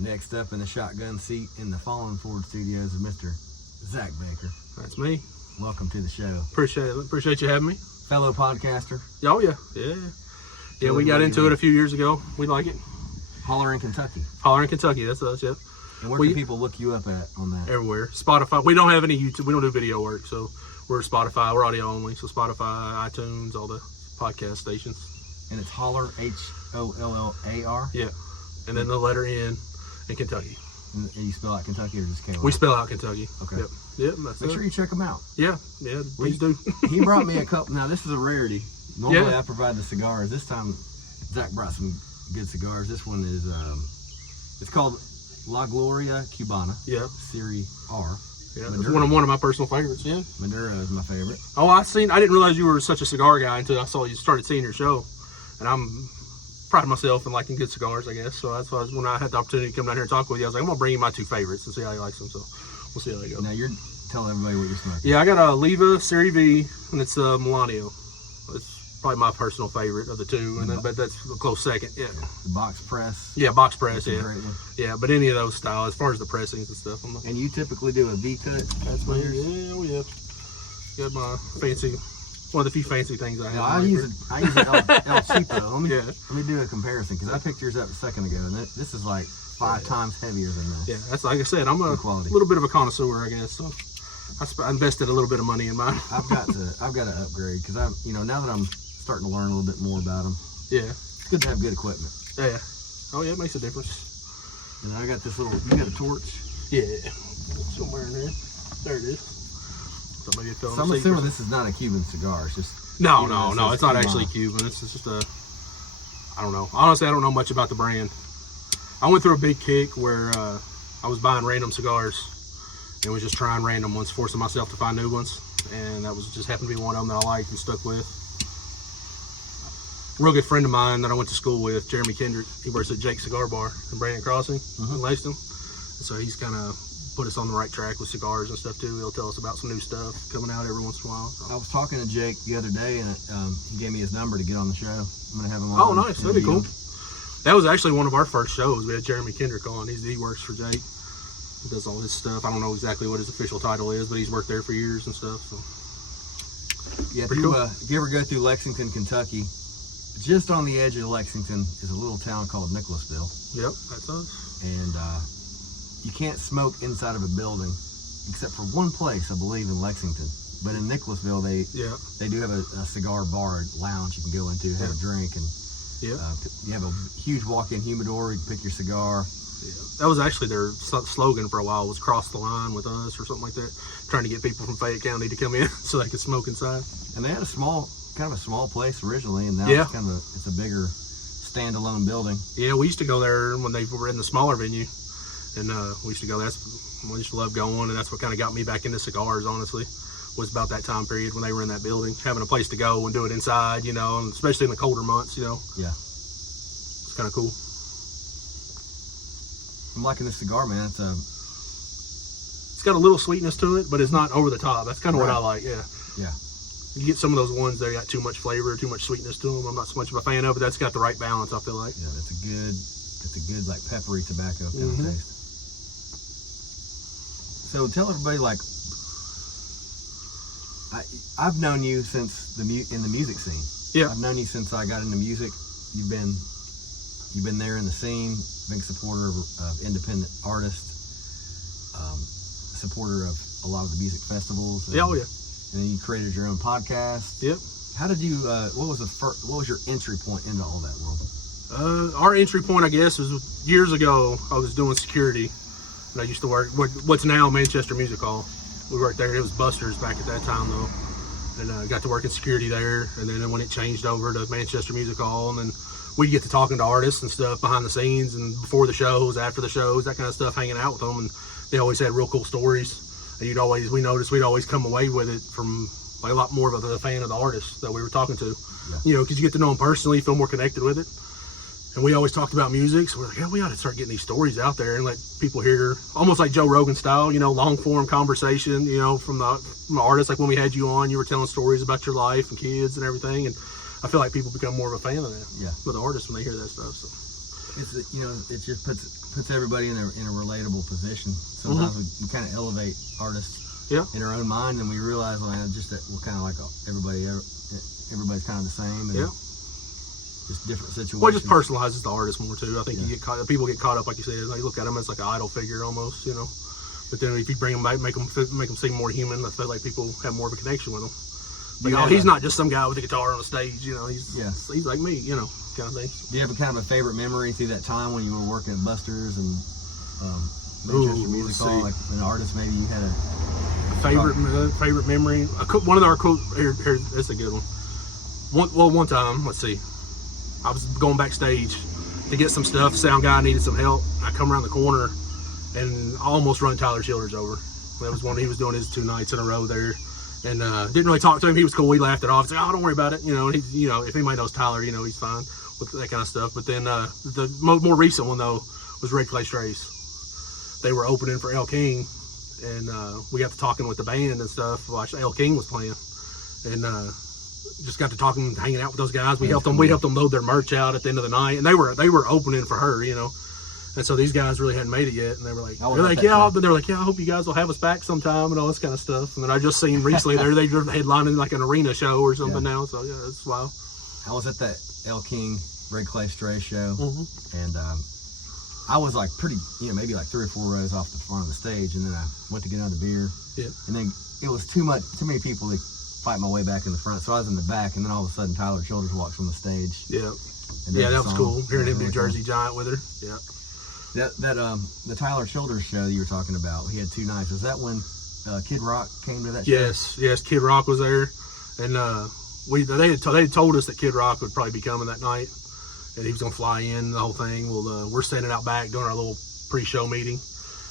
Next up in the shotgun seat in the Fallen Ford Studios is Mr. Zach Baker. That's me. Welcome to the show. Appreciate it. Appreciate you having me. Fellow podcaster. Oh, yeah. Yeah, we got into it a few years ago. We like it. Hollar in Kentucky. Hollar in Kentucky. That's us, yeah. And where can people look you up at on that? Everywhere. Spotify. We don't have any YouTube. We don't do video work, so we're Spotify. We're audio only, so Spotify, iTunes, all the podcast stations. And it's Hollar, Hollar. Yeah. And then the letter N in Kentucky. And you spell out Kentucky or just K-O-R? We spell out Kentucky. Okay. Yep. Make sure you check them out. Yeah, please do. He brought me a couple. Now, this is a rarity. Normally, I provide the cigars. This time, Zach brought some good cigars. This one is, it's called La Gloria Cubana. Yeah. Series R. Yeah, it's one of my personal favorites, yeah. Maduro is my favorite. Oh, I didn't realize you were such a cigar guy until I saw you started seeing your show. And I'm proud of myself in liking good cigars, I guess. So that's why when I had the opportunity to come down here and talk with you, I was like, I'm going to bring you my two favorites and see how he likes them. So we'll see how they go. Now, you're telling everybody what you're smoking. Yeah, I got a Leva Serie V, and it's a Milano. It's probably my personal favorite of the two, but that's a close second. Yeah. The box press. Yeah, box press. That's a great one. Yeah, but any of those styles, as far as the pressings and stuff. And you typically do a V cut. That's my yeah. Got my fancy, one of the few fancy things I have. I use an El Cheapo. Let me do a comparison because I picked yours up a second ago, and this is like 5 times heavier than this. Yeah, that's like I said. I'm a little bit of a connoisseur, I guess. So I invested a little bit of money in mine. I've got to upgrade because now that I'm starting to learn a little bit more about them. Yeah, it's good to have good equipment. Yeah. Oh yeah, it makes a difference. And I got this little. You got a torch? Yeah, somewhere in there. There it is. So I'm assuming this is not a Cuban cigar. It's just no. It's not actually Cuban. It's just I don't know. Honestly, I don't know much about the brand. I went through a big kick where I was buying random cigars and was just trying random ones, forcing myself to find new ones, and that was just happened to be one of them that I liked and stuck with. A real good friend of mine that I went to school with, Jeremy Kendrick, he works at Jake's Cigar Bar in Brandon Crossing in Lacey. And so he's kind of put us on the right track with cigars and stuff too. He'll tell us about some new stuff coming out every once in a while. So. I was talking to Jake the other day, and he gave me his number to get on the show. I'm gonna have him on. Oh, nice. That'd be cool. That was actually one of our first shows. We had Jeremy Kendrick on. He works for Jake. He does all his stuff. I don't know exactly what his official title is, but he's worked there for years and stuff. So. Yeah, if you ever go through Lexington, Kentucky, just on the edge of Lexington is a little town called Nicholasville. Yep, that's us. And you can't smoke inside of a building except for one place, I believe, in Lexington. But in Nicholasville, they do have a cigar bar lounge you can go into, have a drink, and you have a huge walk-in humidor. You can pick your cigar. Yeah. That was actually their slogan for a while, was cross the line with us or something like that, trying to get people from Fayette County to come in so they could smoke inside. And they had kind of a small place originally, and now it's a bigger standalone building. Yeah, we used to go there when they were in the smaller venue, and we used to go there. We used to love going, and that's what kind of got me back into cigars, honestly, was about that time period when they were in that building, having a place to go and do it inside, and especially in the colder months, Yeah. It's kind of cool. I'm liking this cigar, man. It's got a little sweetness to it, but it's not over the top. That's kind of what I like, yeah. You get some of those ones that got too much flavor, too much sweetness to them. I'm not so much of a fan of, but that's got the right balance, I feel like. Yeah, it's a good like peppery tobacco kind of taste. So tell everybody, like, I've known you since in the music scene. Yeah. I've known you since I got into music. You've been there in the scene, big supporter of independent artists, supporter of a lot of the music festivals. And then you created your own podcast. Yep. How did you? What was your entry point into all that world? Our entry point, I guess, was years ago. I was doing security, and I used to work what's now Manchester Music Hall. We worked there. It was Buster's back at that time, though, and got to work in security there. And then when it changed over to Manchester Music Hall, and then we'd get to talking to artists and stuff behind the scenes and before the shows, after the shows, that kind of stuff, hanging out with them, and they always had real cool stories. And we noticed we'd always come away with it from like a lot more of a fan of the artists that we were talking to, because you get to know them personally, feel more connected with it. And we always talked about music, so we're like, we ought to start getting these stories out there and let people hear, almost like Joe Rogan style, long form conversation, from the artists. Like when we had you on, you were telling stories about your life and kids and everything. And I feel like people become more of a fan of that, with the artists when they hear that stuff. So it's it just puts everybody in a relatable position. Sometimes we kind of elevate artists in our own mind, and we realize just that we're kind of like everybody's kind of the same. And just different situations. Well, it just personalizes the artist more too. I think people get caught up, like you said. They look at him as like an idol figure almost, But then if you bring them back, make them seem more human, I feel like people have more of a connection with him. Like, he's not just some guy with a guitar on the stage, He's like me, kind of thing. Do you have a kind of a favorite memory through that time when you were working at Buster's and Manchester Music Hall? Like an artist, maybe you had a favorite memory. One of our here. That's a good one. One time, let's see. I was going backstage to get some stuff. Sound guy needed some help. I come around the corner and almost run Tyler Childers over. That was one he was doing his 2 nights in a row there, and didn't really talk to him. He was cool. We laughed it off. It's like, oh, don't worry about it. And he, if anybody knows Tyler, he's fine with that kind of stuff. But then the more recent one though was Red Clay Strays. They were opening for El King, and we got to talking with the band and stuff while El King was playing, and just got to talking, hanging out with those guys. We helped them load their merch out at the end of the night, and they were opening for her, And so these guys really hadn't made it yet, and they were like, I hope you guys will have us back sometime and all this kind of stuff. And then I just seen recently they're headlining like an arena show or something now. So yeah, that's wild. I was at that El King Red Clay Stray show, and I was like pretty, maybe like 3 or 4 rows off the front of the stage, and then I went to get another beer. Yeah. And then it was too many people to fight my way back in the front, so I was in the back, and then all of a sudden Tyler Childers walks on the stage. Yeah. Yeah, that was cool. Hearing him do Jersey Giant with her. Yeah. The Tyler Childers show you were talking about, he had 2 nights. Was that when Kid Rock came to that show? Yes, Kid Rock was there, and they had told us that Kid Rock would probably be coming that night, and he was gonna fly in the whole thing. Well, we're standing out back doing our little pre-show meeting,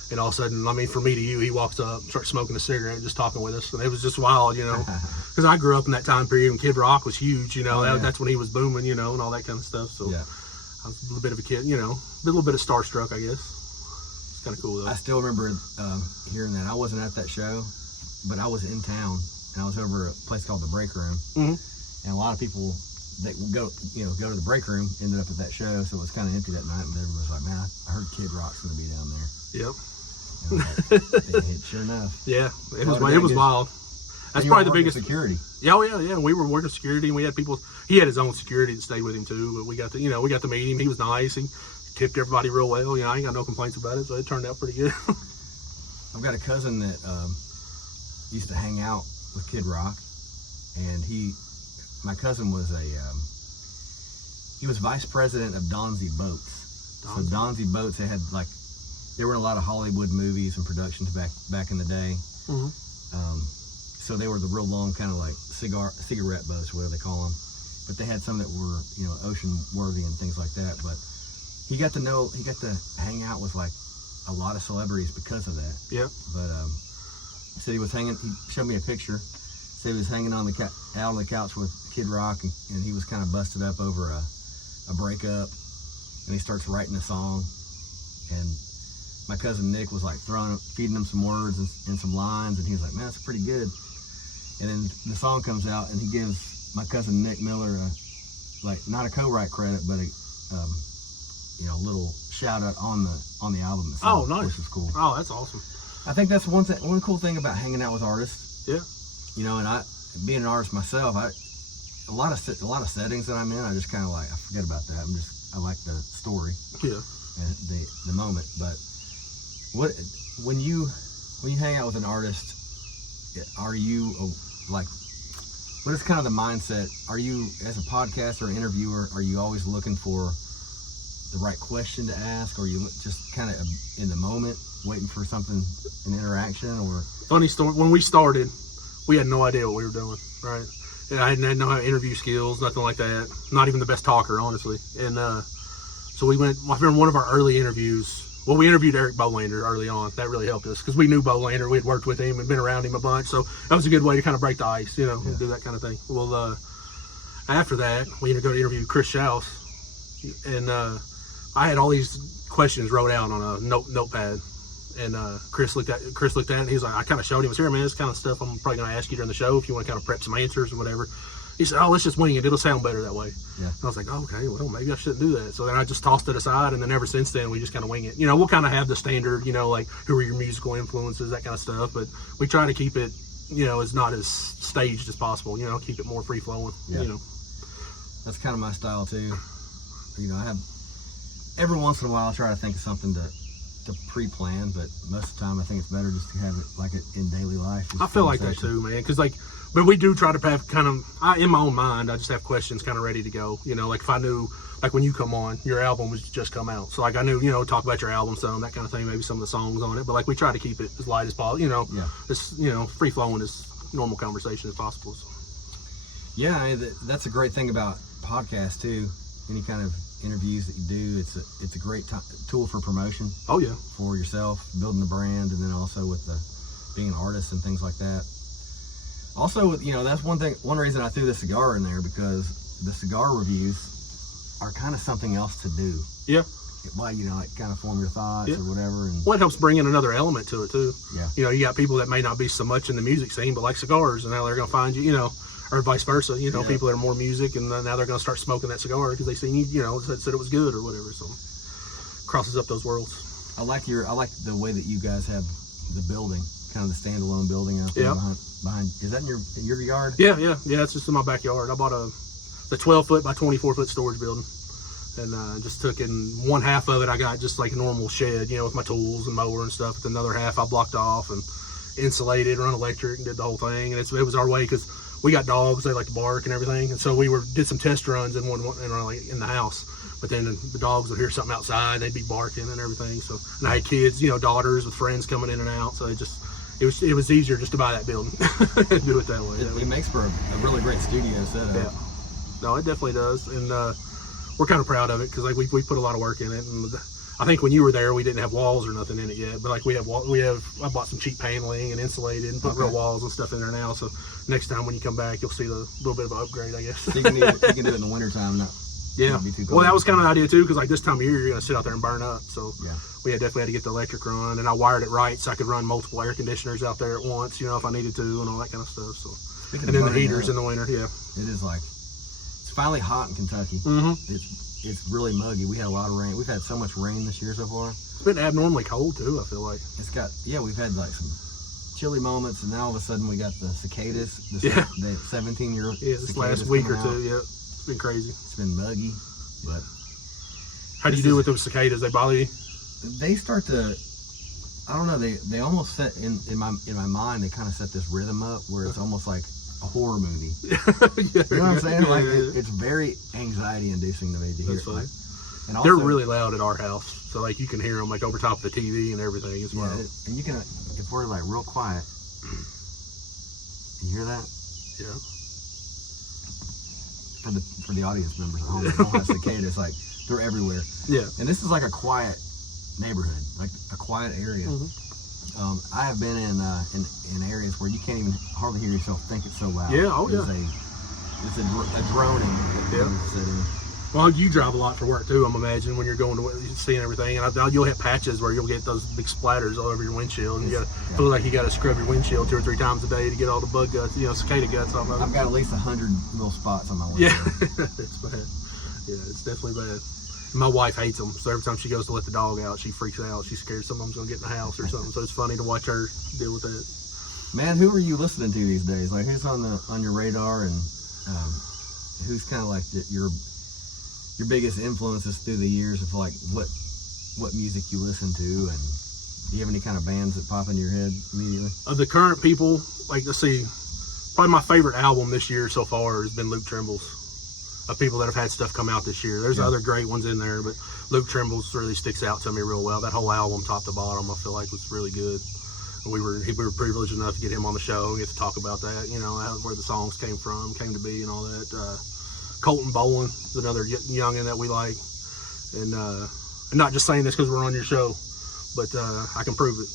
and all of a sudden, from me to you, he walks up, starts smoking a cigarette, and just talking with us, and it was just wild, because I grew up in that time period when Kid Rock was huge, that's when he was booming, and all that kind of stuff. So I was a little bit of a kid, a little bit of starstruck, I guess. It's kind of cool though. I still remember hearing that. I wasn't at that show, but I was in town, and I was over at a place called the Break Room, and a lot of people that go to the Break Room ended up at that show, so it was kind of empty that night, and everyone was like, man, I heard Kid Rock's going to be down there. Yep. Sure enough. Yeah, it was wild. That's probably the biggest security. Yeah, we were working security, and we had people. He had his own security that stayed with him too. But we got to meet him. He was nice. He tipped everybody real well. I ain't got no complaints about it, so it turned out pretty good. I've got a cousin that used to hang out with Kid Rock, and my cousin was he was vice president of Donzie Boats. So Donzie Boats, they were in a lot of Hollywood movies and productions back in the day. So they were the real long kind of like cigarette boats, whatever they call them. But they had some that were, ocean worthy and things like that. But he got to hang out with like a lot of celebrities because of that. Yeah. But he said he showed me a picture. Said he was hanging out on the couch with Kid Rock, and he was kind of busted up over a breakup, and he starts writing a song, and my cousin Nick was like feeding him some words and some lines, and he was like, man, that's pretty good. And then the song comes out, and he gives my cousin Nick Miller not a co-write credit, but a little shout out on the album itself. Oh, nice. Which is cool. Oh, that's awesome. I think that's one cool thing about hanging out with artists. Yeah. And I, being an artist myself, a lot of settings that I'm in, I just kind of I forget about that. I like the story. Yeah. And the moment. But when you hang out with an artist, are you what is kind of the mindset? Are you, as a podcaster or interviewer, are you always looking for the right question to ask, or are you just kind of in the moment waiting for something, an interaction? Or funny story, when we started, we had no idea what we were doing, right? And I had no interview skills, nothing like that. Not even the best talker, honestly. And so we went. I remember one of our early interviews. Well, we interviewed Eric Bolander early on. That really helped us because we knew Bolander. We had worked with him and been around him a bunch. So that was a good way to kind of break the ice, and do that kind of thing. Well, after that, we had to go to interview Chris Schaus. And I had all these questions wrote out on a notepad. And Chris looked at it, and he was like, I kind of showed him, here, man, this kind of stuff I'm probably going to ask you during the show if you want to kind of prep some answers or whatever. He said, "Oh, let's just wing it. It'll sound better that way." Yeah. And I was like, oh, "Okay, well, maybe I shouldn't do that." So then I just tossed it aside, and then ever since then, we just kind of wing it. You know, we'll kind of have the standard, you know, like who are your musical influences, that kind of stuff. But we try to keep it, you know, as not as staged as possible. You know, keep it more free flowing. Yeah. You know, that's kind of my style too. You know, I have every once in a while I try to think of something to pre-plan, but most of the time I think it's better just to have it like it in daily life. I feel like that too, man. Because like, but we do try to have kind of, in my own mind, I just have questions kind of ready to go. You know, like if I knew, like when you come on, your album was just come out, so like I knew, you know, talk about your album some, that kind of thing, maybe some of the songs on it. But like we try to keep it as light as possible. You know, as, you know, free flowing as normal conversation as possible. So. Yeah, that's a great thing about podcasts too. Any kind of interviews that you do, it's a great tool for promotion. Oh yeah, for yourself, building the brand, and then also with being an artist and things like that. Also, you know, that's one reason I threw the cigar in there, because the cigar reviews are kind of something else to do. Yeah. Well, you know, like kind of form your thoughts or whatever. And well, it helps bring in another element to it too. Yeah. You know, you got people that may not be so much in the music scene, but like cigars, and now they're gonna find you, you know, or vice versa. You know, people that are more music, and now they're gonna start smoking that cigar because they seen you know, said it was good or whatever. So crosses up those worlds. I like the way that you guys have the building, kind of the standalone building out there behind. Is that in your yard? Yeah. It's just in my backyard. I bought the 12-foot by 24-foot storage building, and just took in one half of it. I got just like a normal shed, you know, with my tools and mower and stuff. But the other half I blocked off and insulated, run electric, and did the whole thing. And it was our way, because we got dogs, they like to bark and everything, and so we did some test runs in the house. But then the dogs would hear something outside, they'd be barking and everything. So, and I had kids, you know, daughters with friends coming in and out. So it was easier just to buy that building and do it that way. It makes for a really great studio setup. Yeah. No, it definitely does, and we're kind of proud of it, because like we put a lot of work in it. And I think when you were there, we didn't have walls or nothing in it yet, but like I bought some cheap paneling and insulated and put real walls and stuff in there now. So next time when you come back, you'll see the little bit of an upgrade, I guess. So you can do it in the wintertime, not be too cold. Well, that was kind of the idea too, because like this time of year, you're gonna sit out there and burn up. So we definitely had to get the electric run, and I wired it right so I could run multiple air conditioners out there at once, you know, if I needed to, and all that kind of stuff. So, and then the heaters in the winter, it is like, it's finally hot in Kentucky. It's really muggy. We had a lot of rain. We've had so much rain this year so far. It's been abnormally cold too, I feel like. We've had like some chilly moments, and now all of a sudden we got the cicadas, the 17-year this last week or two, it's been crazy. It's been muggy, but how do you do with those cicadas? They bother you? They start to, I don't know, they almost set in my mind, they kind of set this rhythm up where it's almost like a horror movie. You know what I'm saying? Like it's very anxiety inducing to me to hear it. Like, and also, they're really loud at our house, so like you can hear them like over top of the TV and everything as well. And you can, if we're like real quiet, you hear that? Yeah. For the audience members at home, they don't have cicadas, like they're everywhere. Yeah. And this is like a quiet neighborhood, like a quiet area. I have been in areas where you can't even hardly hear yourself think, it's so loud. Yeah, It's a droning. Well, you drive a lot for work too, I'm imagining, when you're going to seeing everything, and you'll hit patches where you'll get those big splatters all over your windshield, and you feel like you got to scrub your windshield 2 or 3 times a day to get all the bug guts, you know, cicada guts off of it. I've got at least 100 little spots on my windshield. Yeah, it's bad. Yeah, it's definitely bad. My wife hates them, so every time she goes to let the dog out, she freaks out. She's scared some of them's gonna get in the house or something. So it's funny to watch her deal with that. Man, who are you listening to these days? Like, who's on your radar, and who's kind of like your biggest influences through the years of like what music you listen to, and do you have any kind of bands that pop into your head immediately? Of the current people, like, let's see, probably my favorite album this year so far has been Luke Trimble's. Of people that have had stuff come out this year. There's other great ones in there, but Luke Trimble's really sticks out to me real well. That whole album, top to bottom, I feel like was really good. And we were privileged enough to get him on the show and get to talk about that, you know, where the songs came to be and all that. Colton Bolin is another youngin' that we like. And I'm not just saying this because we're on your show, but I can prove it.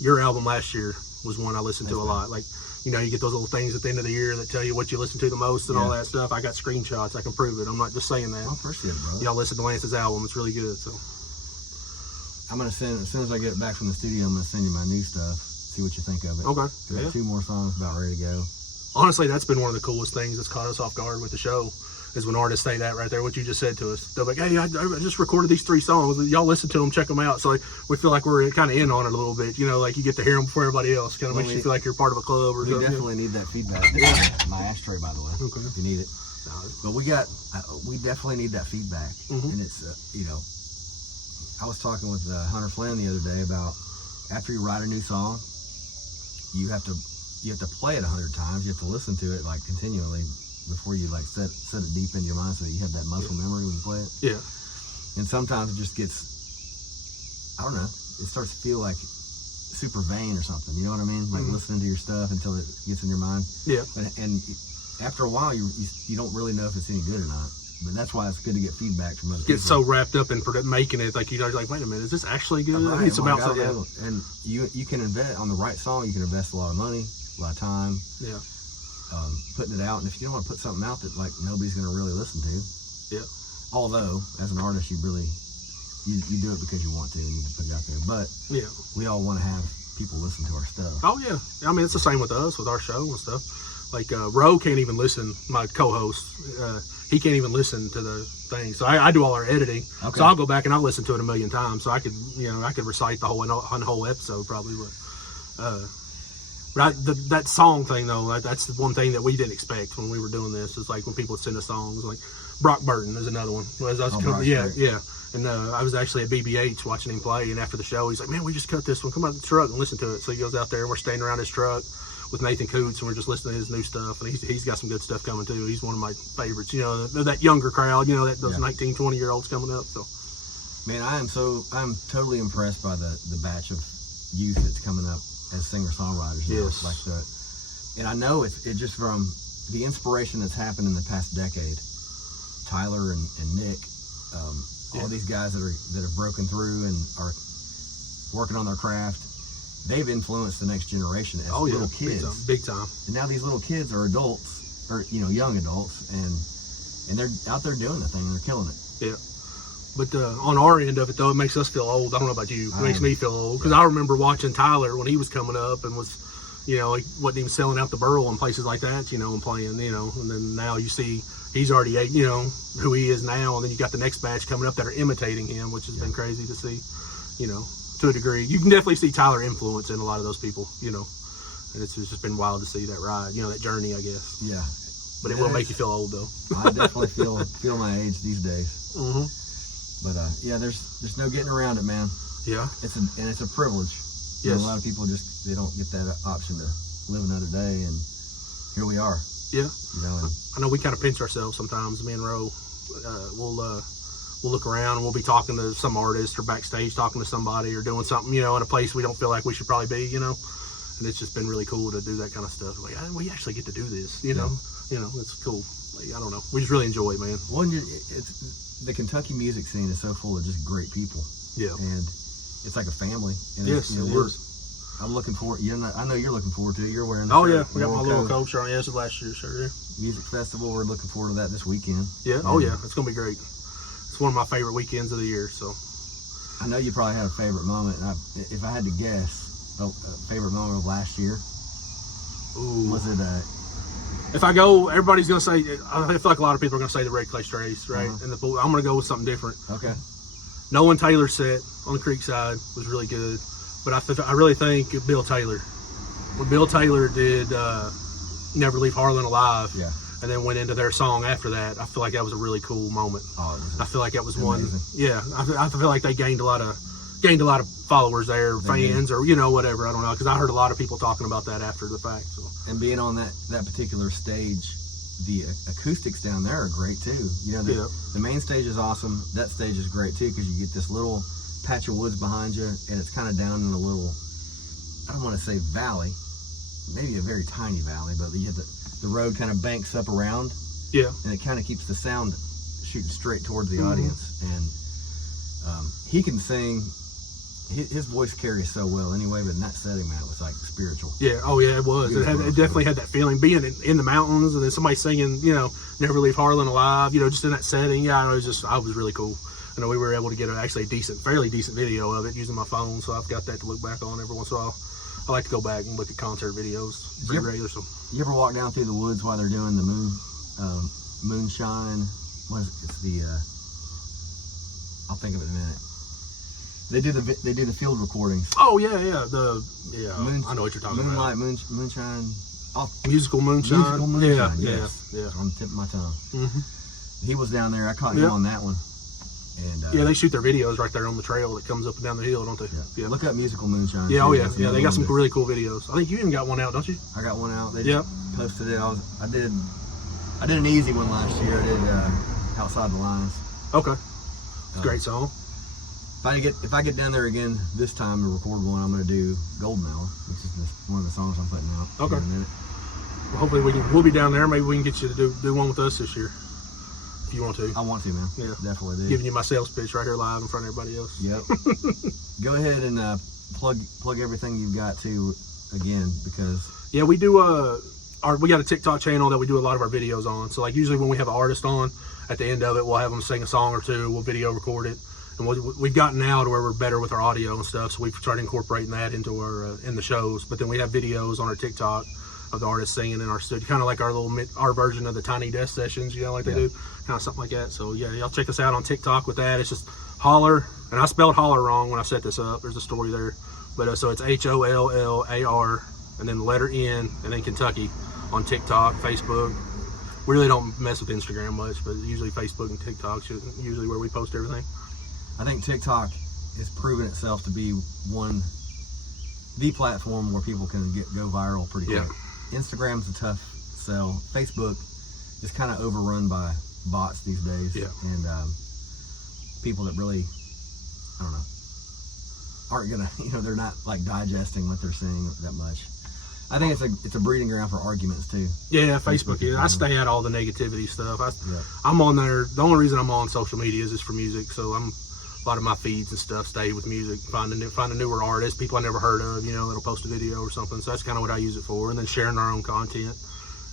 Your album last year was one I listened to a lot. Like, you know, you get those little things at the end of the year that tell you what you listen to the most and all that stuff. I got screenshots. I can prove it. I'm not just saying that. I appreciate it, brother. Y'all listen to Lance's album. It's really good. So I'm going to send, as soon as I get back from the studio, I'm going to send you my new stuff. See what you think of it. Okay. Got 2 more songs about ready to go. honestly, that's been one of the coolest things that's caught us off guard with the show, is when artists say that right there, what you just said to us. They're like, hey, I just recorded these 3 songs. Y'all listen to them, check them out. So like, we feel like we're kind of in on it a little bit. You know, like you get to hear them before everybody else. Kind of makes you feel like you're part of a club or something. We definitely need that feedback. My ashtray, by the way, if you need it. But we definitely need that feedback. And it's, you know, I was talking with Hunter Flynn the other day about, after you write a new song, you have to play it 100 times. You have to listen to it like continually before you like set it deep in your mind so that you have that muscle memory when you play it. Yeah. And sometimes it just gets, I don't know, it starts to feel like super vain or something. You know what I mean? Like listening to your stuff until it gets in your mind. Yeah. And after a while, you don't really know if it's any good or not. But that's why it's good to get feedback from other people. Get so wrapped up in making it, like you're like, wait a minute, is this actually good? Right. It's about something. And you can invest on the right song. You can invest a lot of money, a lot of time. Yeah. Putting it out, and if you don't want to put something out that like nobody's going to really listen to. Yeah. Although, as an artist, you do it because you want to, and you put it out there. But yeah, we all want to have people listen to our stuff. Oh yeah, I mean it's the same with us, with our show and stuff. Like Ro can't even listen. My co-host, he can't even listen to the thing. So I do all our editing. Okay. So I'll go back and I'll listen to it 1,000,000 times. So I could recite the whole episode probably. But that song thing though, that's the one thing that we didn't expect when we were doing this. It's like when people send us songs, like Brock Burton is another one. Yeah. And I was actually at BBH watching him play, and after the show, he's like, "Man, we just cut this one. Come out to the truck and listen to it." So he goes out there, and we're standing around his truck with Nathan Coots, and we're just listening to his new stuff. And he's got some good stuff coming too. He's one of my favorites. You know, that younger crowd. You know, those 19, 20-year-olds coming up. So, man, I'm totally impressed by the batch of youth that's coming up as singer-songwriters. Yes. And I know it just from the inspiration that's happened in the past decade. Tyler and Nick, all these guys that have broken through and are working on their craft, they've influenced the next generation as little kids. Big time. And now these little kids are adults, or young adults, and they're out there doing the thing. They're killing it. Yeah. But on our end of it, though, it makes us feel old. I don't know about you. It makes me feel old. Because I remember watching Tyler when he was coming up and was, he wasn't even selling out the Burl and places like that, and playing, and then now you see he's already, who he is now. And then you got the next batch coming up that are imitating him, which has been crazy to see, to a degree. You can definitely see Tyler influence in a lot of those people, and it's just been wild to see that ride, that journey, I guess. Yeah. But it will make you feel old, though. I definitely feel my age these days. Mm-hmm. But there's no getting around it, man. Yeah. It's a privilege. Yes. A lot of people they don't get that option to live another day, and here we are. Yeah. I know we kind of pinch ourselves sometimes. Me and Ro, we'll look around and we'll be talking to some artist or backstage talking to somebody or doing something, in a place we don't feel like we should probably be, and it's just been really cool to do that kind of stuff. Like, we actually get to do this, you know, it's cool. Like, I don't know. We just really enjoy it, man. Well, the Kentucky music scene is so full of just great people. Yeah. And it's like a family. And yes, it is. I'm looking forward. I know you're looking forward to it. You're wearing. Oh yeah, we got my little coat shirt. Yeah, this is last year's shirt. Yeah. Music festival. We're looking forward to that this weekend. Yeah. Oh yeah, it's gonna be great. It's one of my favorite weekends of the year. So. I know you probably had a favorite moment. And if I had to guess, a favorite moment of last year. Ooh. Was it If I go, everybody's gonna say. I feel like a lot of people are gonna say the Red Clay Strays, right? And I'm gonna go with something different. Okay. Nolan Taylor's set on the Creekside was really good. But I really think Bill Taylor. When Bill Taylor did Never Leave Harlan Alive, and then went into their song after that, I feel like that was a really cool moment. I feel like that was amazing. One. Yeah, I feel like they gained a lot of followers there, fans, or whatever. I don't know, because I heard a lot of people talking about that after the fact. So. And being on that particular stage, the acoustics down there are great too. The main stage is awesome. That stage is great too, because you get this little patch of woods behind you, and it's kind of down in a little, I don't want to say valley, maybe a very tiny valley, but you have the road kind of banks up around, and it kind of keeps the sound shooting straight towards the audience. And he can sing. His voice carries so well anyway, but in that setting, man, it was like spiritual. Yeah, oh yeah, it was. It definitely had that feeling, being in the mountains, and then somebody singing, Never Leave Harlan Alive, just in that setting. Yeah, I was really cool. I know we were able to get fairly decent video of it using my phone, so I've got that to look back on every once in a while. I like to go back and look at concert videos pretty regular. So you ever walk down through the woods while they're doing the moonshine? It's the I'll think of it in a minute. They do the field recordings. Oh yeah. I know what you're talking about. Moonshine. Musical moonshine. Musical moonshine. Yeah. On the tip of my tongue. Mm-hmm. He was down there. I caught him on that one. And they shoot their videos right there on the trail that comes up and down the hill, don't they? Yeah. Look up Musical Moonshine. Yeah. Oh yeah. Yeah. They got some really cool videos. I think you even got one out, don't you? I got one out. They just posted it. I did an easy one last year. I did Outside the Lines. Okay. Great song. If I get down there again this time to record one, I'm going to do Golden Hour, which is one of the songs I'm putting out. Okay. In a minute. Well, hopefully we'll be down there. Maybe we can get you to do one with us this year, if you want to. I want to, man. Yeah, definitely do. Giving you my sales pitch right here live in front of everybody else. Yep. Go ahead and plug everything you've got to again, because we do we got a TikTok channel that we do a lot of our videos on. So like usually when we have an artist on, at the end of it we'll have them sing a song or two. We'll video record it. And we've gotten now to where we're better with our audio and stuff, so we've started incorporating that into our in the shows. But then we have videos on our TikTok of the artists singing in our studio, kind of like our version of the Tiny Desk sessions, like they do, kind of something like that. So y'all check us out on TikTok with that. It's just Hollar, and I spelled Hollar wrong when I set this up. There's a story there, but so it's HOLLAR, and then the letter N, and then Kentucky on TikTok, Facebook. We really don't mess with Instagram much, but usually Facebook and TikTok's usually where we post everything. I think TikTok has proven itself to be the platform where people can go viral pretty quick. Instagram's a tough sell. Facebook is kind of overrun by bots these days, and people that really, I don't know, aren't gonna, they're not like digesting what they're saying that much. I think it's a breeding ground for arguments too. Yeah, Facebook. I stay at all the negativity stuff. I'm on there. The only reason I'm on social media is for music. So a lot of my feeds and stuff stay with music. Find a newer artist, people I never heard of, that'll post a video or something. So that's kind of what I use it for. And then sharing our own content,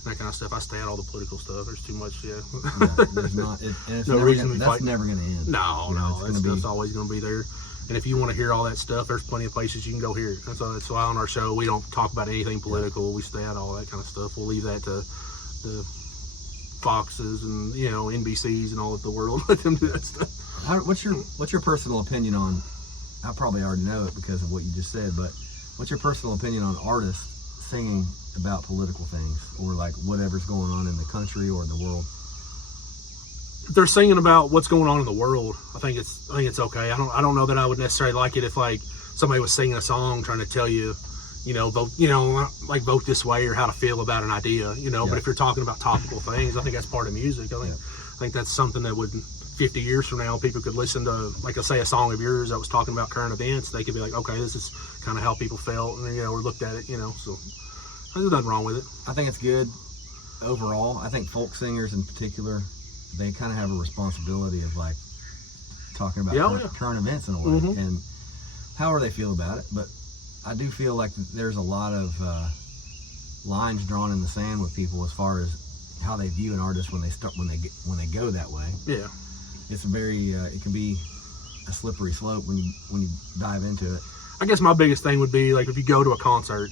that kind of stuff. I stay at all the political stuff. There's too much. There's not. That's never going to end. No, that's always going to be there. And if you want to hear all that stuff, there's plenty of places you can go hear it. That's why on our show we don't talk about anything political. We stay out all that kind of stuff. We'll leave that to the Foxes and NBCs and all of the world. Let them do that stuff. What's your personal opinion on? I probably already know it because of what you just said, but what's your personal opinion on artists singing about political things or like whatever's going on in the country or in the world? If they're singing about what's going on in the world, I think it's okay. I don't know that I would necessarily like it if like somebody was singing a song trying to tell you, vote, like vote this way or how to feel about an idea, But if you're talking about topical things, I think that's part of music. I think that's something that would 50 years from now people could listen to, like I say, a song of yours that was talking about current events. They could be like, okay, this is kind of how people felt, and or looked at it, So there's nothing wrong with it. I think it's good overall. I think folk singers in particular, they kind of have a responsibility of like talking about current events in a way and however they feel about it. But I do feel like there's a lot of lines drawn in the sand with people as far as how they view an artist when they go that way. Yeah, it's very it can be a slippery slope when you dive into it. I guess my biggest thing would be like if you go to a concert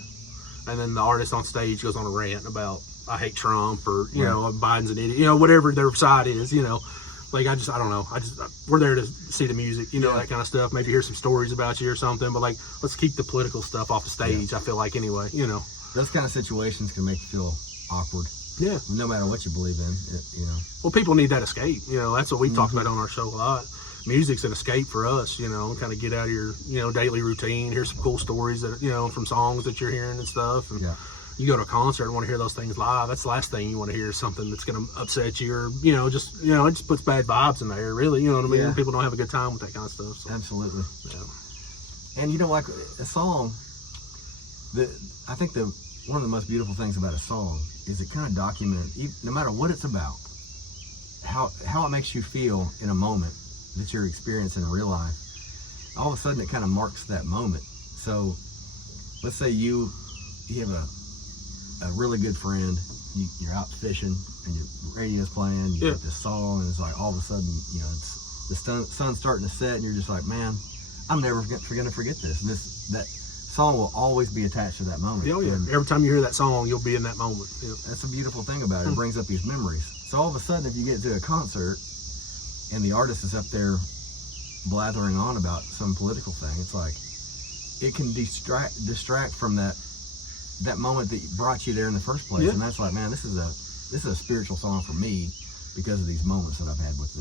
and then the artist on stage goes on a rant about I hate Trump or Biden's an idiot, whatever their side is, like I don't know. We're there to see the music, that kind of stuff. Maybe hear some stories about you or something, but like let's keep the political stuff off the stage. I feel like anyway, those kind of situations can make you feel awkward. Yeah, no matter what you believe in, Well, people need that escape. That's what we talk about on our show a lot. Music's an escape for us, kind of get out of your, daily routine. Hear some cool stories that, from songs that you're hearing and stuff. And you go to a concert and want to hear those things live. That's the last thing you want to hear is something that's going to upset you or, it just puts bad vibes in there, really. You know what I mean? Yeah. People don't have a good time with that kind of stuff. So. Absolutely. Yeah. And like a song, I think one of the most beautiful things about a song is it kind of documents, no matter what it's about, how it makes you feel in a moment that you're experiencing in real life. All of a sudden it kind of marks that moment. So let's say you have a really good friend, you're out fishing and your radio's playing, you get this song and it's like all of a sudden, it's the sun's starting to set and you're just like, man, I'm never gonna forget this. And song will always be attached to that moment. Yeah, yeah. And every time you hear that song, you'll be in that moment. Yeah. that's a beautiful thing about it. It brings up these memories. So all of a sudden, if you get to a concert and the artist is up there blathering on about some political thing, it's like it can distract from that moment that brought you there in the first place. Yeah. And that's like, man, this is a spiritual song for me because of these moments that I've had with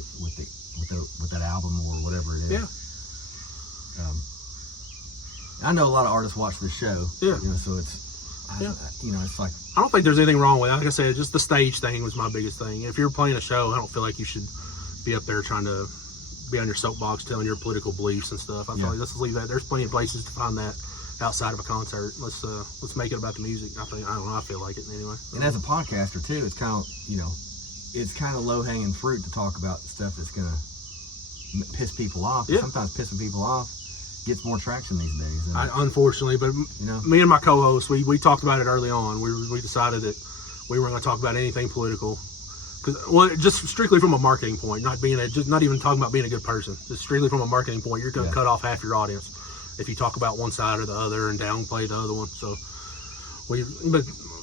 that album or whatever it is. Yeah. I know a lot of artists watch this show. Yeah. You know, so it's it's like, I don't think there's anything wrong with it. Like I said, just the stage thing was my biggest thing. If you're playing a show, I don't feel like you should be up there trying to be on your soapbox telling your political beliefs and stuff. I feel like let's leave that. There's plenty of places to find that outside of a concert. Let's make it about the music. I don't know. I feel like it anyway. And as a podcaster too, it's kind of low hanging fruit to talk about stuff that's gonna piss people off. Yeah. Sometimes pissing people off gets more traction these days. Unfortunately, but me and my co-host, we talked about it early on. We decided that we weren't going to talk about anything political, just strictly from a marketing point, not even talking about being a good person. Just strictly from a marketing point, you're going to cut off half your audience if you talk about one side or the other and downplay the other one. So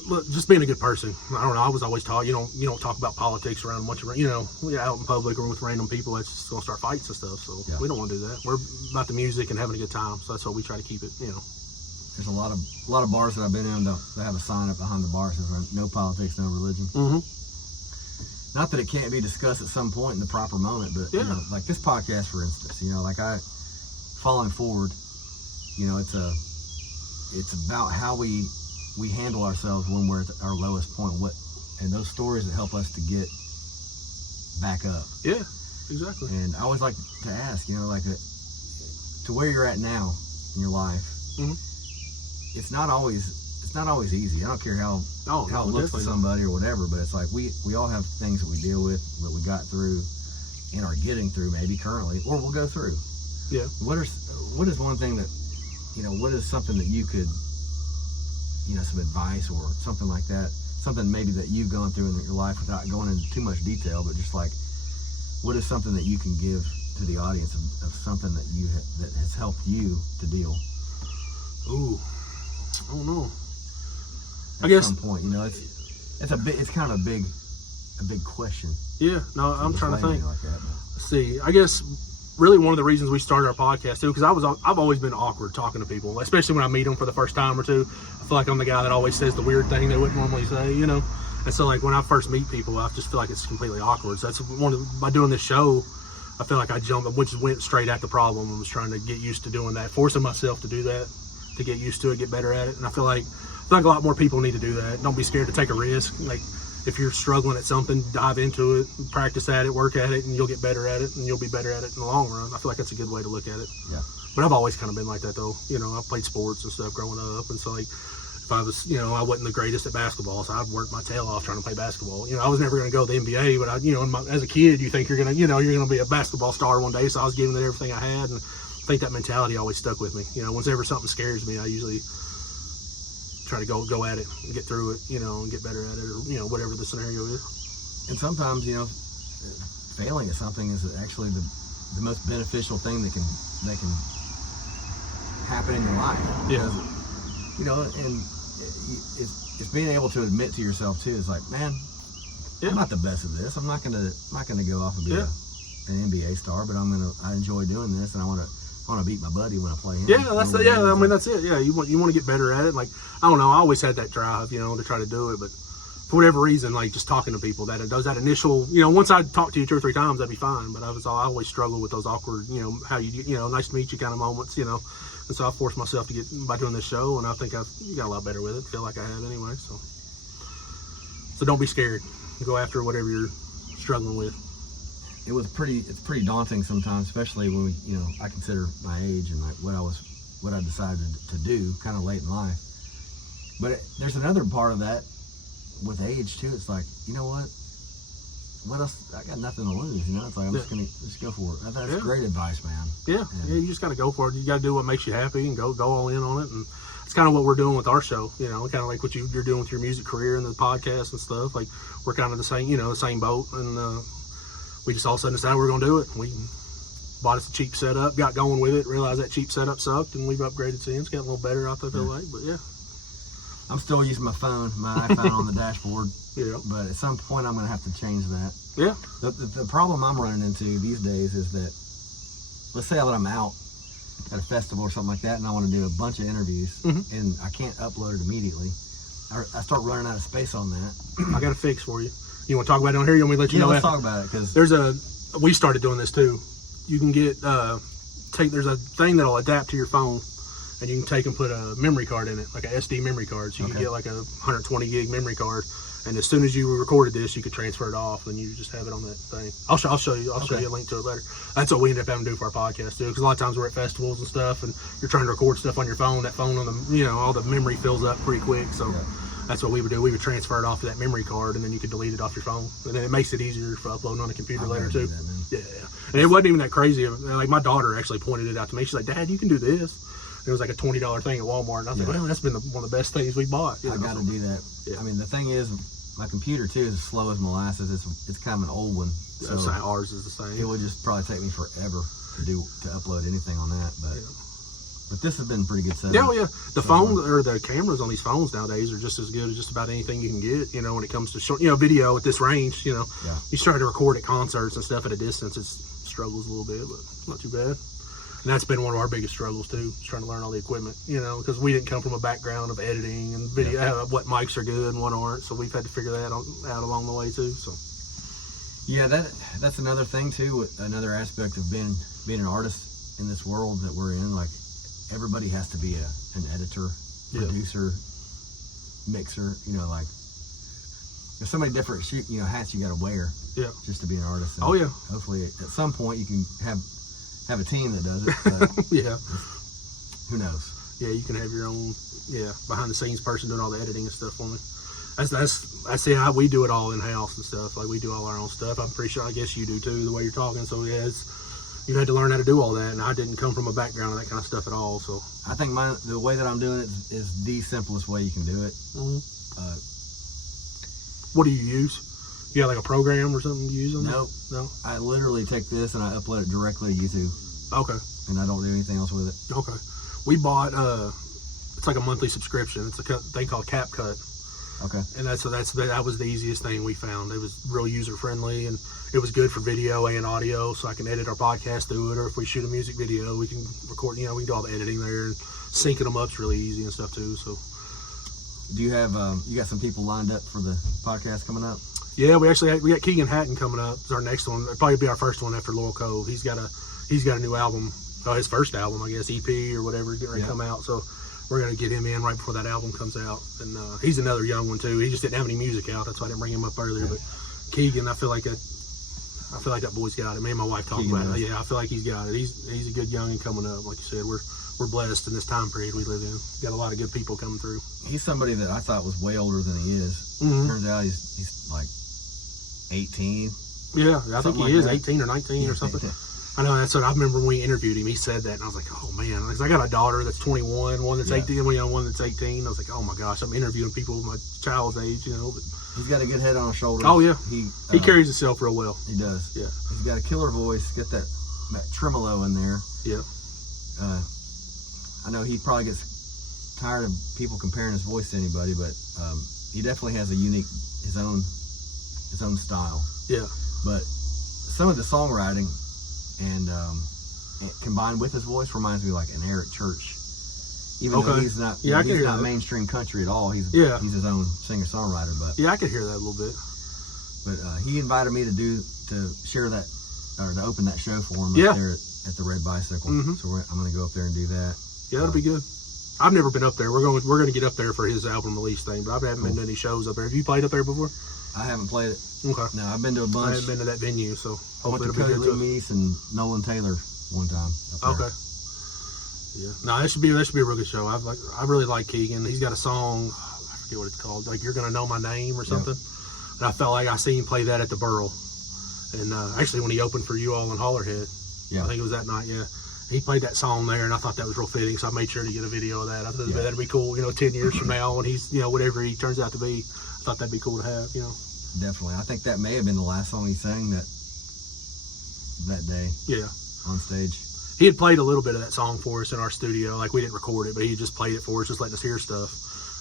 but just being a good person. I don't know. I was always taught you don't talk about politics around a bunch of out in public or with random people. That's just gonna start fights and stuff. So we don't want to do that. We're about the music and having a good time. So that's why we try to keep it. There's a lot of bars that I've been in that have a sign up behind the bar that says no politics, no religion. Mm-hmm. Not that it can't be discussed at some point in the proper moment, but like this podcast, for instance, falling forward, it's about how we handle ourselves when we're at our lowest point, and those stories that help us to get back up. Yeah, exactly. And I always like to ask, to where you're at now in your life, it's not always easy. I don't care how it looks to somebody or whatever, but it's like we all have things that we deal with, that we got through and are getting through maybe currently, or we'll go through. Yeah. What is one thing that, what is something that you could, some advice or something like that, something maybe that you've gone through in your life without going into too much detail, but just like, what is something that you can give to the audience of something that that has helped you to deal? Ooh, I don't know. At some point, it's kind of a big question. Yeah, no, I'm trying to think. Like that, Let's see, I guess really one of the reasons we started our podcast too, because I've always been awkward talking to people, especially when I meet them for the first time or two. I feel like I'm the guy that always says the weird thing they wouldn't normally say, And so like when I first meet people, I just feel like it's completely awkward. So that's by doing this show, I feel like I went straight at the problem and was trying to get used to doing that, forcing myself to do that, to get used to it, get better at it. And I feel like a lot more people need to do that. Don't be scared to take a risk. Like if you're struggling at something, dive into it, practice at it, work at it, and you'll get better at it, and you'll be better at it in the long run. I feel like that's a good way to look at it. Yeah. But I've always kind of been like that though. I played sports and stuff growing up, and so like if I was, I wasn't the greatest at basketball, so I'd work my tail off trying to play basketball. I was never going to go to the NBA, but as a kid, you think you're going to be a basketball star one day. So I was giving it everything I had, and I think that mentality always stuck with me. Whenever something scares me, I usually try to go at it and get through it, and get better at it, or whatever the scenario is. And sometimes, failing at something is actually the most beneficial thing that can happen in your life. Yeah. And it's being able to admit to yourself too. It's like, man, I'm not the best at this. I'm not gonna go off and be an NBA star, but I enjoy doing this, and I want to beat my buddy when I play him. Yeah, that's it. Yeah, you want to get better at it. Like, I don't know, I always had that drive, to try to do it, but for whatever reason, like just talking to people, that initial, once I talked to you 2 or 3 times, that'd be fine. But I always struggled with those awkward, how nice to meet you kind of moments, And so I forced myself to get by doing this show, and I think I've got a lot better with it. Feel like I have anyway. So don't be scared. Go after whatever you're struggling with. It's pretty daunting sometimes, especially when I consider my age and like what I decided to do kind of late in life. But there's another part of that with age too. It's like, what else? I got nothing to lose. It's like I'm just go for it. That's great advice, man. Yeah, you just got to go for it. You got to do what makes you happy and go all in on it. And it's kind of what we're doing with our show. Kind of like what you're doing with your music career and the podcast and stuff. Like we're kind of the same, the same boat. And we just all of a sudden decided we're going to do it. bought us a cheap setup, got going with it, realized that cheap setup sucked, and we've upgraded since. Got a little better, I feel like, but yeah. I'm still using my iPhone on the dashboard. Yeah. But at some point, I'm going to have to change that. Yeah. The problem I'm running into these days is that, let's say that I'm out at a festival or something like that, and I want to do a bunch of interviews, and I can't upload it immediately. I start running out of space on that. I got a fix for you. You want to talk about it on here? You want me to let you know? Let's talk about it, because we started doing this too. You can get there's a thing that'll adapt to your phone, and you can take and put a memory card in it, like a SD memory card. So you can get like a 120 gig memory card, and as soon as you recorded this, you could transfer it off, and you just have it on that thing. I'll show you. I'll show you a link to it later. That's what we end up having to do for our podcast too, because a lot of times we're at festivals and stuff, and you're trying to record stuff on your phone. That phone on the all the memory fills up pretty quick. So that's what we would do. We would transfer it off to that memory card, and then you could delete it off your phone, and then it makes it easier for uploading on a computer later too. Yeah, and it wasn't even that crazy. Like my daughter actually pointed it out to me. She's like, "Dad, you can do this." It was like a $20 thing at Walmart, and I was like, "Well, that's been one of the best things we bought." I got to do that. Yeah. I mean, the thing is, my computer too is as slow as molasses. It's kind of an old one. So ours is the same. It would just probably take me forever to upload anything on that, but this has been pretty good setup. Yeah. The phone or the cameras on these phones nowadays are just as good as just about anything you can get. When it comes to short, video at this range. You try to record at concerts and stuff at a distance, it struggles a little bit, but it's not too bad. And that's been one of our biggest struggles too, is trying to learn all the equipment, because we didn't come from a background of editing and video, what mics are good and what aren't. So we've had to figure that out along the way too. So yeah, that's another thing too. Another aspect of being an artist in this world that we're in. Like, everybody has to be an editor, producer, mixer. Like, there's so many different hats you got to wear. Yeah. Just to be an artist. And hopefully, at some point, you can have a team that does it. But who knows? Yeah, you can have your own behind the scenes person doing all the editing and stuff for me. That's how we do it all in house and stuff. Like, we do all our own stuff. I'm pretty sure, I guess you do too, the way you're talking. So you had to learn how to do all that, and I didn't come from a background of that kind of stuff at all. So I think the way that I'm doing it is the simplest way you can do it. What do you use? You got like a program or something you use on that? No. I literally take this and I upload it directly to YouTube. Okay. And I don't do anything else with it. Okay. We bought it's like a monthly subscription. It's a thing called CapCut. Okay. And that was the easiest thing we found. It was real user friendly, and it was good for video and audio, so I can edit our podcast through it, or if we shoot a music video, we can record, we can do all the editing there, and syncing them up's really easy and stuff too. So do you have you got some people lined up for the podcast coming up? Yeah, we got Keegan Hatton coming up. It's our next one. It'll probably be our first one after Laurel Cove. He's got a new album, his first album, I guess, EP or whatever, getting ready to come out. So we're gonna get him in right before that album comes out. And he's another young one too. He just didn't have any music out. That's why I didn't bring him up earlier. But Keegan, I feel like that boy's got it. Me and my wife talked about it. Yeah, I feel like he's got it. He's a good youngin' coming up. Like you said, we're blessed in this time period we live in. Got a lot of good people coming through. He's somebody that I thought was way older than he is. Turns out he's like 18. Yeah, I think he is 18 or 19 or something. I know, that's what I remember when we interviewed him. He said that, and I was like, oh man, because I got a daughter that's 21, one that's 18, one that's 18. I was like, oh my gosh, I'm interviewing people my child's age, But he's got a good head on his shoulders. Oh yeah, he carries himself real well. He does. Yeah, he's got a killer voice. Got that tremolo in there. Yeah. I know he probably gets tired of people comparing his voice to anybody, but he definitely has his own style. Yeah. But some of the songwriting and combined with his voice reminds me of like an Eric Church. Even though he's not mainstream country at all, he's his own singer-songwriter. But yeah, I could hear that a little bit. But he invited me to share that, or to open that show for him up there at the Red Bicycle. So I'm going to go up there and do that. Yeah, that'll be good. I've never been up there. We're going to get up there for his album release thing, but I haven't been to any shows up there. Have you played up there before? I haven't played it. Okay. No, I've been to a bunch. I haven't been to that venue, so hopefully it'll be good too. Meese and Nolan Taylor one time. Okay. Yeah. No, that should be a real good show. I really like Keegan. He's got a song. I forget what it's called. Like, You're Gonna Know My Name or something. Yep. And I felt like I seen him play that at the Burl. And actually, when he opened for you all in Hollar, I think it was that night. Yeah. He played that song there, and I thought that was real fitting, so I made sure to get a video of that. I thought that'd be cool, 10 years from now when he's, whatever he turns out to be. I thought that'd be cool to have, Definitely. I think that may have been the last song he sang that day. Yeah. on stage? He had played a little bit of that song for us in our studio. Like, we didn't record it, but he just played it for us, just letting us hear stuff.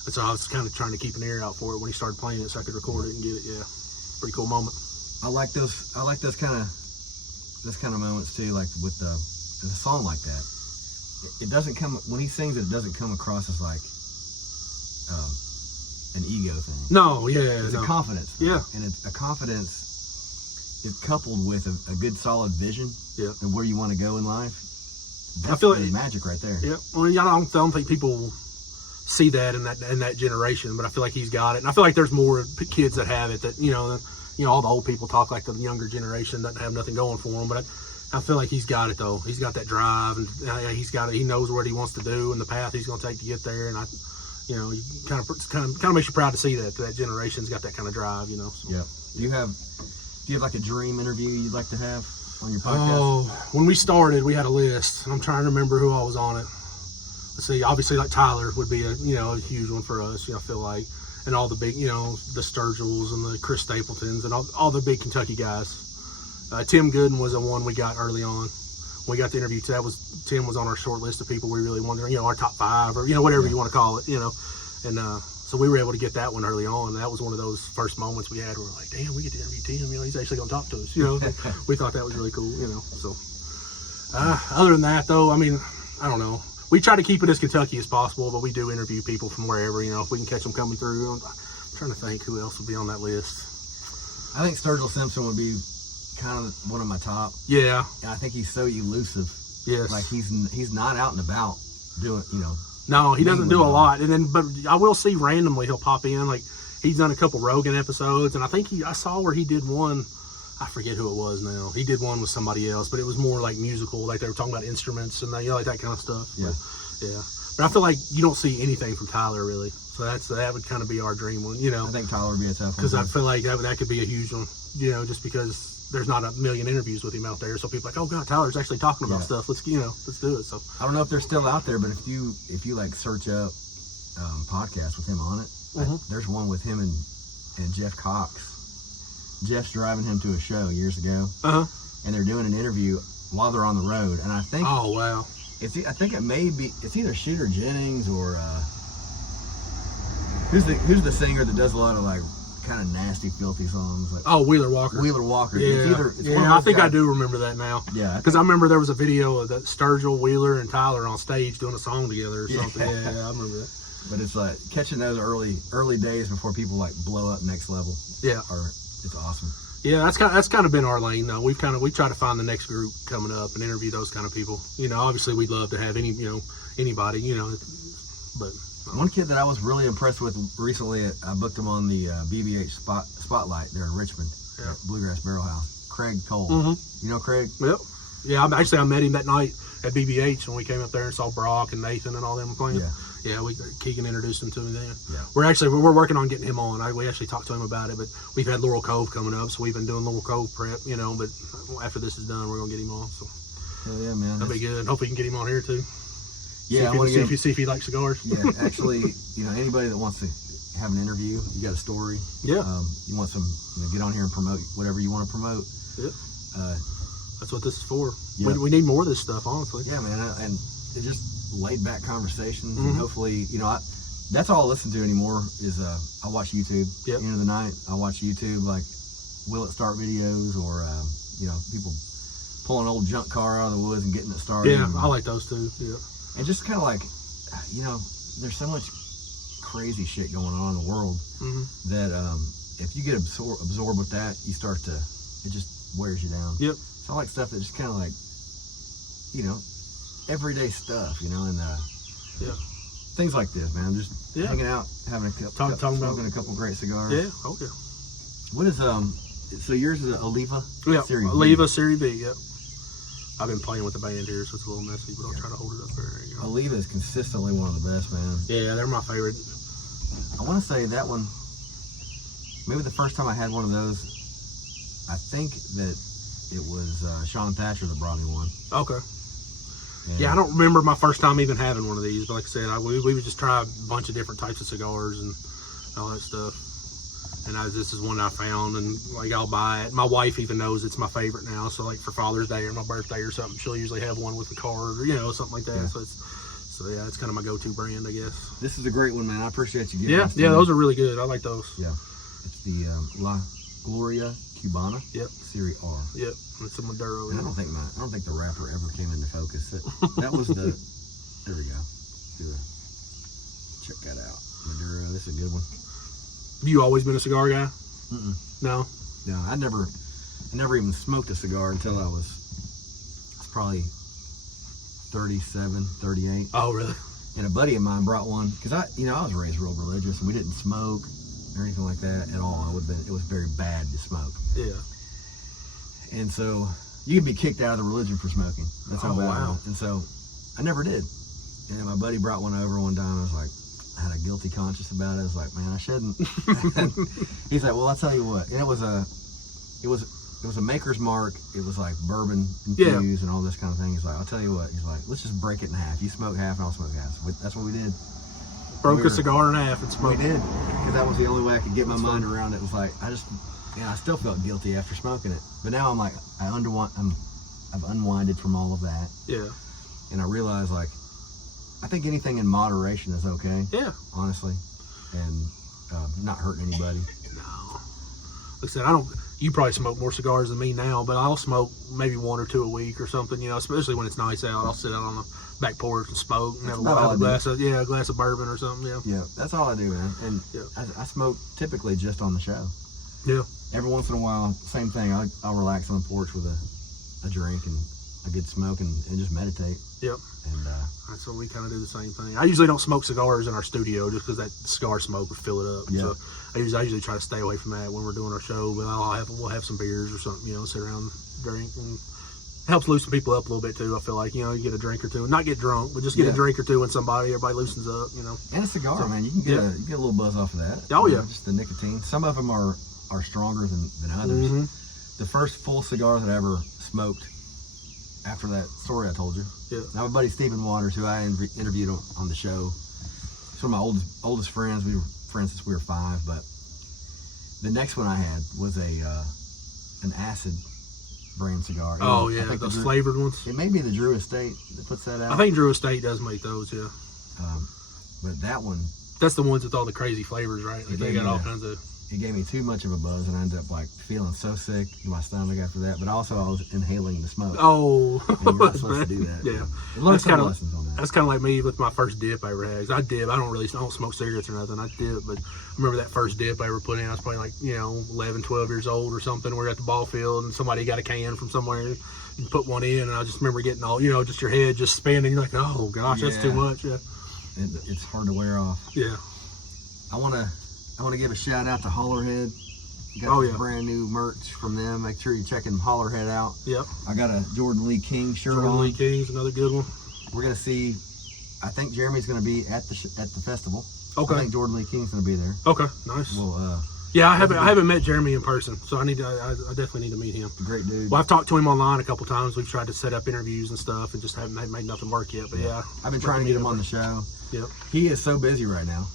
And so I was kind of trying to keep an ear out for it when he started playing it, so I could record it and get it. Yeah, pretty cool moment. I like those kind of moments too. Like with a song like that, it doesn't come when he sings it. It doesn't come across as like an ego thing. No, yeah, it's a confidence thing. Yeah, and it's a confidence is coupled with a good solid vision. Yeah, and where you want to go in life. That's I feel really magic right there. Yeah, well, I don't think people see that in that generation, but I feel like he's got it, and I feel like there's more kids that have it. That all the old people talk like the younger generation doesn't have nothing going for them, but I feel like he's got it though. He's got that drive, and he's got it. He knows what he wants to do and the path he's going to take to get there, and he kind of makes you proud to see that generation's got that kind of drive. So. Yeah. Do you have like a dream interview you'd like to have on your podcast? Oh, when we started, we had a list, and I'm trying to remember who I was on it. Let's see, obviously, like Tyler would be a huge one for us. I feel like, and all the big, the Sturgills and the Chris Stapletons and all the big Kentucky guys. Tim Gooden was the one we got early on. We got the interview. Tim was on our short list of people we really wanted, our top 5 or whatever you want to call it, and so we were able to get that one early on. That was one of those first moments we had where we're like, damn, we get to interview Tim. He's actually going to talk to us. We thought that was really cool. So other than that, though, I mean, I don't know. We try to keep it as Kentucky as possible, but we do interview people from wherever, if we can catch them coming through. I'm trying to think who else would be on that list. I think Sturgill Simpson would be kind of one of my top. Yeah. And I think he's so elusive. Yes. Like he's not out and about doing, No, he doesn't do a lot. But I will see randomly he'll pop in. Like, he's done a couple Rogan episodes, and I think I saw where he did one. I forget who it was now. He did one with somebody else, but it was more like musical, like they were talking about instruments and like that kind of stuff. Yeah. But I feel like you don't see anything from Tyler really, so that would kind of be our dream one. I think Tyler would be a tough one because I feel like that could be a huge one. Just because there's not a million interviews with him out there, so people are like, oh god, Tyler's actually talking about stuff. Let's do it. So I don't know if they're still out there, but if you like search up podcasts with him on it, there's one with him and Jeff Cox. Jeff's driving him to a show years ago, and they're doing an interview while they're on the road. And I think, oh wow, I think it may be either Shooter Jennings or who's the singer that does a lot of like kind of nasty, filthy songs. Like Wheeler Walker. Wheeler Walker. Yeah, I think I do remember that now. Yeah, because I remember there was a video of that Sturgill, Wheeler, and Tyler on stage doing a song together or something. Yeah, I remember that. But it's like catching those early days before people like blow up next level. Yeah. It's awesome. Yeah, that's kind of been our lane though. We try to find the next group coming up and interview those kind of people. Obviously we'd love to have anybody, but one kid that I was really impressed with recently, I booked him on the BBH Spotlight there in Richmond, at Bluegrass Barrel House. Craig Cole. You know Craig? Yep. Yeah, I met him that night at BBH when we came up there and saw Brock and Nathan and all them playing. Yeah, Keegan introduced him to me then. Yeah. We're working on getting him on. We actually talked to him about it, but we've had Laurel Cove coming up, so we've been doing Laurel Cove prep, but after this is done, we're gonna get him on. So hell yeah, man. That'd be good. Hope we can get him on here too. Yeah, see if he likes cigars. Yeah, actually, anybody that wants to have an interview, you got a story. Yeah. You want some, get on here and promote whatever you want to promote. Yeah. That's what this is for. Yeah. We need more of this stuff, honestly. Yeah, man, and it just laid back conversations, and hopefully, that's all I listen to anymore is I watch YouTube. Yep. End of the night, I watch YouTube like Will It Start videos or people pulling an old junk car out of the woods and getting it started. Yeah, I like those too. Yeah. And just kind of like, there's so much crazy shit going on in the world that if you get absorbed with that, it just wears you down. Yep. So I like stuff that just kind of like, everyday stuff, and things like this, man. Just hanging out, having smoking a couple great cigars. Yeah. Okay. What is so yours is an Oliva? Yeah. Series Oliva Series B. Yep. I've been playing with the band here, so it's a little messy, but I'll try to hold it up there. Oliva is consistently one of the best, man. Yeah, they're my favorite. I want to say that one. Maybe the first time I had one of those, I think that it was Sean Thatcher that brought me one. Okay. Yeah, I don't remember my first time even having one of these, but like I said, we would just try a bunch of different types of cigars and all that stuff. And this is one I found, and like I'll buy it. My wife even knows it's my favorite now. So like for Father's Day or my birthday or something, she'll usually have one with a card or something like that. Yeah. So it's kind of my go-to brand, I guess. This is a great one, man. I appreciate you giving us. Yeah, those are really good. I like those. Yeah, it's the La Gloria Cubana. Yep. Serie R. Yep, it's a Maduro. And I don't think the wrapper ever came into focus. That was the. There we go. Check that out. Maduro. This is a good one. Have you always been a cigar guy? No. No, I never even smoked a cigar until I was probably 37, 38. Oh, really? And a buddy of mine brought one because I was raised real religious and we didn't smoke or anything like that at all. It was very bad to smoke. Yeah. And so you could be kicked out of the religion for smoking. That's how bad it was. And so I never did. And my buddy brought one over one time. I was like, I had a guilty conscience about it. I was like, man, I shouldn't. He's like, well, I'll tell you what. And it was a maker's mark. It was like bourbon infused and all this kind of thing. He's like, I'll tell you what. He's like, let's just break it in half. You smoke half and I'll smoke half. So that's what we did. Broke a cigar in half and smoked. We did. Because that was the only way I could get my mind around it. It was like, I still felt guilty after smoking it. But now I'm like, I've unwinded from all of that. Yeah. And I realize, like, I think anything in moderation is okay. Yeah. Honestly. And not hurting anybody. No. Like I said, you probably smoke more cigars than me now, but I'll smoke maybe 1 or 2 a week or something, especially when it's nice out. I'll sit out on the back porch and smoke and have a glass of bourbon or something. Yeah. Yeah, that's all I do, man. And I smoke typically just on the show. Yeah. Every once in a while, same thing. I'll relax on the porch with a drink and a good smoke and just meditate. Yep. And so we kind of do the same thing. I usually don't smoke cigars in our studio just because that cigar smoke would fill it up. Yeah. So I usually try to stay away from that when we're doing our show. But we'll have some beers or something, sit around, drink, and helps loosen people up a little bit too. I feel like you get a drink or two, not get drunk, but just get a drink or two when everybody loosens up. And a cigar, man, you can get a little buzz off of that. Oh yeah, just the nicotine. Some of them are stronger than others. Mm-hmm. The first full cigar that I ever smoked after that story I told you. Yeah. Now my buddy Stephen Waters, who I interviewed on the show, he's one of my oldest friends. We were friends since we were 5. But the next one I had was an acid brand cigar. Oh yeah, those flavored ones. It may be the Drew Estate that puts that out. I think Drew Estate does make those. Yeah. But that one. That's the ones with all the crazy flavors, right? Like they got all kinds of. It gave me too much of a buzz, and I ended up like feeling so sick in my stomach after that. But also, I was inhaling the smoke. Oh, and you're not supposed to do that. Yeah, that's kind of lessons on that. That's kind of like me with my first dip I ever had. I dip. I don't smoke cigarettes or nothing. I dip, but I remember that first dip I ever put in. I was probably like 11, 12 years old or something. We were at the ball field, and somebody got a can from somewhere and put one in, and I just remember getting all just your head just spinning. You're like, oh gosh, that's too much. Yeah, it's hard to wear off. Yeah, I want to give a shout out to Hollarhead. Got brand new merch from them. Make sure you're checking Hollarhead out. Yep. I got a Jordan Lee King shirt on. Jordan Lee King's another good one. We're gonna see. I think Jeremy's gonna be at the festival. Okay. I think Jordan Lee King's gonna be there. Okay. Nice. Well, yeah, I haven't met Jeremy in person, so I definitely need to meet him. Great dude. Well, I've talked to him online a couple times. We've tried to set up interviews and stuff, and just haven't made nothing work yet. But yeah, I've been trying to get him on the show. Yep. He is so busy right now.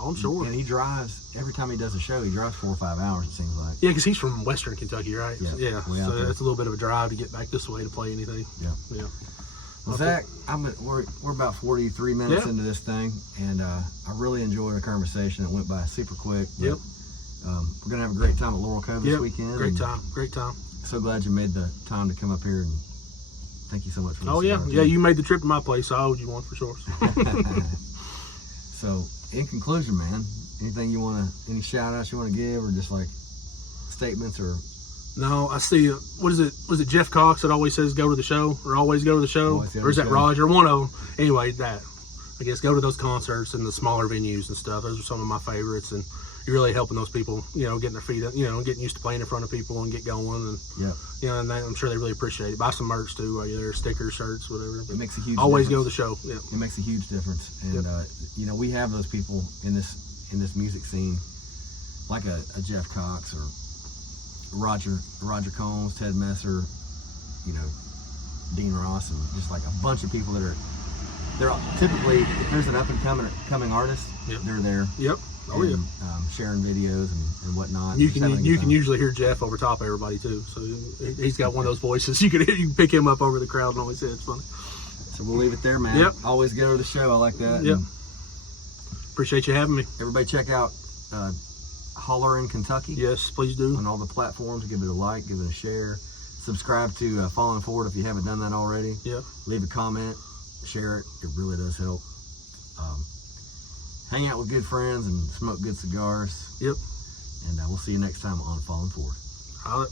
Oh, I'm sure. And he drives, every time he does a show, he drives 4 or 5 hours, it seems like. Yeah, because he's from Western Kentucky, right? Yeah. So that's a little bit of a drive to get back this way to play anything. Yeah. Well, Zach, we're about 43 minutes into this thing, and I really enjoyed the conversation. It went by super quick. Yep. We're going to have a great time at Laurel Cove this weekend. Great time. So glad you made the time to come up here, and thank you so much for this. Oh, yeah. Yeah, you made the trip to my place, so I owed you one for sure. So, in conclusion, man, any shout outs you want to give, or just like statements or? No, I see. Was it Jeff Cox that always says go to the show, or always go to the show? Or is that Roger? One of them. Anyway, I guess go to those concerts and the smaller venues and stuff. Those are some of my favorites, and you're really helping those people, getting their feet up, getting used to playing in front of people and get going. And, and I'm sure they really appreciate it. Buy some merch too while you're there, stickers, shirts, whatever. It makes a huge always difference. Go to the show. Yeah. It makes a huge difference. And, we have those people in this music scene, like a Jeff Cox or Roger Combs, Ted Messer, Dean Ross, and just like a bunch of people that are they're typically, if there's an up and coming artist, they're there. Yep. Oh, and, sharing videos and whatnot. You can usually hear Jeff over top of everybody too. So he's got one of those voices. You can pick him up over the crowd and always say it's funny. So we'll leave it there, man. Yep. Always get over the show. I like that. Yep. And appreciate you having me. everybody check out Hollar in Kentucky. Yes, please do. On all the platforms. Give it a like, give it a share. Subscribe to Falling Forward if you haven't done that already. Yep. Leave a comment, share it. It really does help. Hang out with good friends and smoke good cigars. Yep. And we'll see you next time on Falling Forward. Holla.